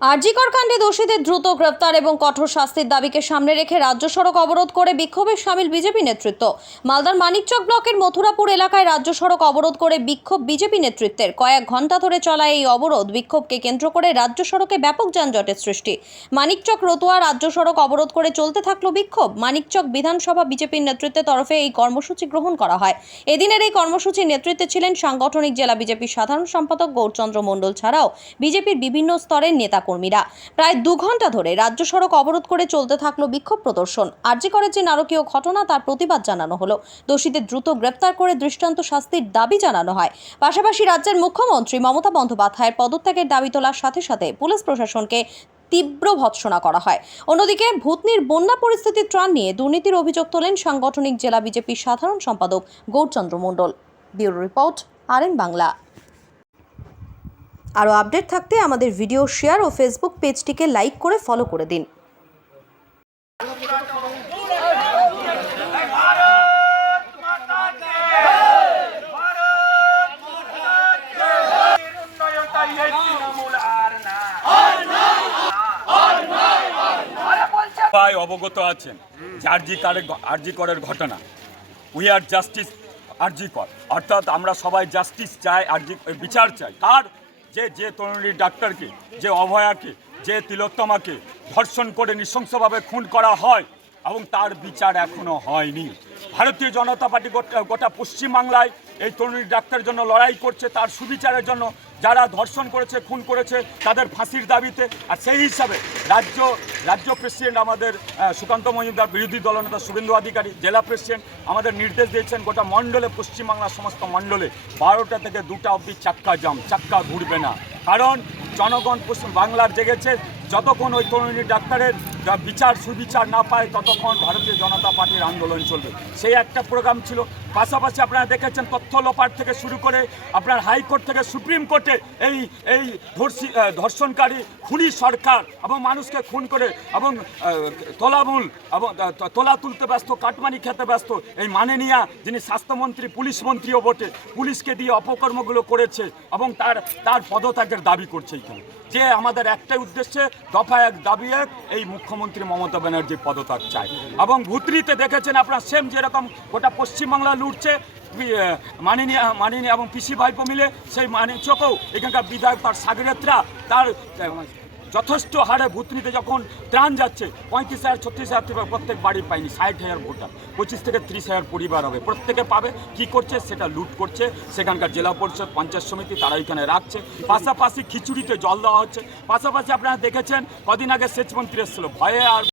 আরজিকর কাণ্ডে দোষীদের দ্রুত গ্রেপ্তার এবং কঠোর শাস্তির দাবিকে সামনে রেখে রাজ্য সড়ক অবরোধ করে বিক্ষোভে সামিল বিজেপি নেতৃত্ব। মালদার মানিকচক ব্লকের মথুরাপুর এলাকায় রাজ্য সড়ক অবরোধ করে বিক্ষোভ বিজেপি নেতৃত্বের। কয়েক ঘণ্টা ধরে চলা এই অবরোধ বিক্ষোভকে কেন্দ্র করে রাজ্য সড়কে ব্যাপক যানজটের সৃষ্টি। মানিকচক রতুয়া রাজ্য সড়ক অবরোধ করে চলতে থাকল বিক্ষোভ। মানিকচক বিধানসভা বিজেপির নেতৃত্বের তরফে এই কর্মসূচি গ্রহণ করা হয়। এদিনের এই কর্মসূচির নেতৃত্বে ছিলেন সাংগঠনিক জেলা বিজেপির সাধারণ সম্পাদক গৌরচন্দ্র মণ্ডল ছাড়াও বিজেপির বিভিন্ন স্তরের নেতাকর্মীরা। প্রায় দু ঘণ্টা ধরে রাজ্য সড়ক অবরোধ করে চলতে থাকল বিক্ষোভ প্রদর্শন। আরজি করের যে নারকীয় ঘটনা তার প্রতিবাদ জানানো হলো। দোষীদের দ্রুত গ্রেপ্তার করে দৃষ্টান্ত শাস্তির দাবি জানানো হয়। পাশাপাশি রাজ্যের মুখ্যমন্ত্রী মমতা বন্দ্যোপাধ্যায়ের পদত্যাগের দাবি তোলার সাথে সাথে পুলিশ প্রশাসনকে তীব্র ভৎসনা করা হয়। অন্যদিকে ভূতনির বন্যা পরিস্থিতির ত্রাণ নিয়ে দুর্নীতির অভিযোগ তোলেন সাংগঠনিক জেলা বিজেপির সাধারণ সম্পাদক Gourchandra Mondal. Bureau report RN Bangla. আরও আপডেট থাকতে আমাদের ভিডিও শেয়ার ও ফেসবুক পেজটিকে লাইক করে ফলো করে দিন। অবগত আছেন, আরজি কারের আরজি করের ঘটনা। উই আর জাস্টিস আরজি কর। অর্থাৎ আমরা সবাই জাস্টিস চাই, আরজি বিচার চাই। তার যে যে তরুণীর ডাক্তারকে, যে অভয়াকে, যে তিলোত্তমাকে ধর্ষণ করে নৃশংসভাবে খুন করা হয় এবং তার বিচার এখনও হয়নি। ভারতীয় জনতা পার্টি গোটা গোটা পশ্চিমবাংলায় এই তরুণীর ডাক্তারের জন্য লড়াই করছে, তার সুবিচারের জন্য যারা ধর্ষণ করেছে, খুন করেছে, তাদের ফাঁসির দাবিতে, আর সেই হিসাবে রাজ্য রাজ্য প্রেসিডেন্ট আমাদের সুকান্ত মজুমদার, বিরোধী দলনেতা শুভেন্দু অধিকারী, জেলা প্রেসিডেন্ট আমাদের নির্দেশ দিয়েছেন গোটা মণ্ডলে, পশ্চিমবাংলার সমস্ত মণ্ডলে বারোটা থেকে দুটা অবধি চাক্কা জাম, চাক্কা ঘুরবে না। কারণ জনগণ পশ্চিম বাংলার জেগেছে যতক্ষণ ওই তরুণী ডাক্তারের বিচার, সুবিচার না পায়, ততক্ষণ ভারতীয় জনতা পার্টির আন্দোলন চলবে। সেই একটা প্রোগ্রাম ছিল। পাশাপাশি আপনারা দেখেছেন তথ্য লোপাট থেকে শুরু করে আপনার হাইকোর্ট থেকে সুপ্রিম কোর্টে এই এই ধর্ষি ধর্ষণকারী খুনি সরকার এবং মানুষকে খুন করে এবং তোলামূল এবং তোলা তুলতে ব্যস্ত, কাটমানি খেতে ব্যস্ত এই মানে মাননীয়া যিনি স্বাস্থ্যমন্ত্রী, পুলিশ মন্ত্রীও বটে, পুলিশকে দিয়ে অপকর্মগুলো করেছে এবং তার তার পদত্যাগের দাবি করছে এখানে যে আমাদের একটাই উদ্দেশ্যে দফা এক দাবি এক, এই মুখ্যমন্ত্রী মমতা ব্যানার্জি পদত্যাগ চায়। এবং ভুতরিতে দেখেছেন আপনারা সেম যেরকম গোটা পশ্চিমবাংলা লুটছে মানিনি, মানিনী এবং পিসি ভাইপো মিলে, সেই মানি চোখেও এখানকার বিধায়ক তার সাগরেত্রা, তার যথেষ্ট হারে ভুতনিতে যখন ত্রাণ যাচ্ছে, পঁয়ত্রিশ হাজার, ছত্রিশ হাজার থেকে প্রত্যেক বাড়ি পায়নি, ষাট হাজার ভোটার। পঁচিশ থেকে ত্রিশ হাজার পরিবার হবে। প্রত্যেকে পাবে, কি করছে সেটা লুট করছে। সেখানকার জেলা পরিষদ, পঞ্চায়েত সমিতি তারা এখানে রাখছে। পাশাপাশি খিচুড়িতে জল দেওয়া হচ্ছে। পাশাপাশি আপনারা দেখেছেন, কদিন আগে সেচমন্ত্রী এসেছিল। ভয়ে আর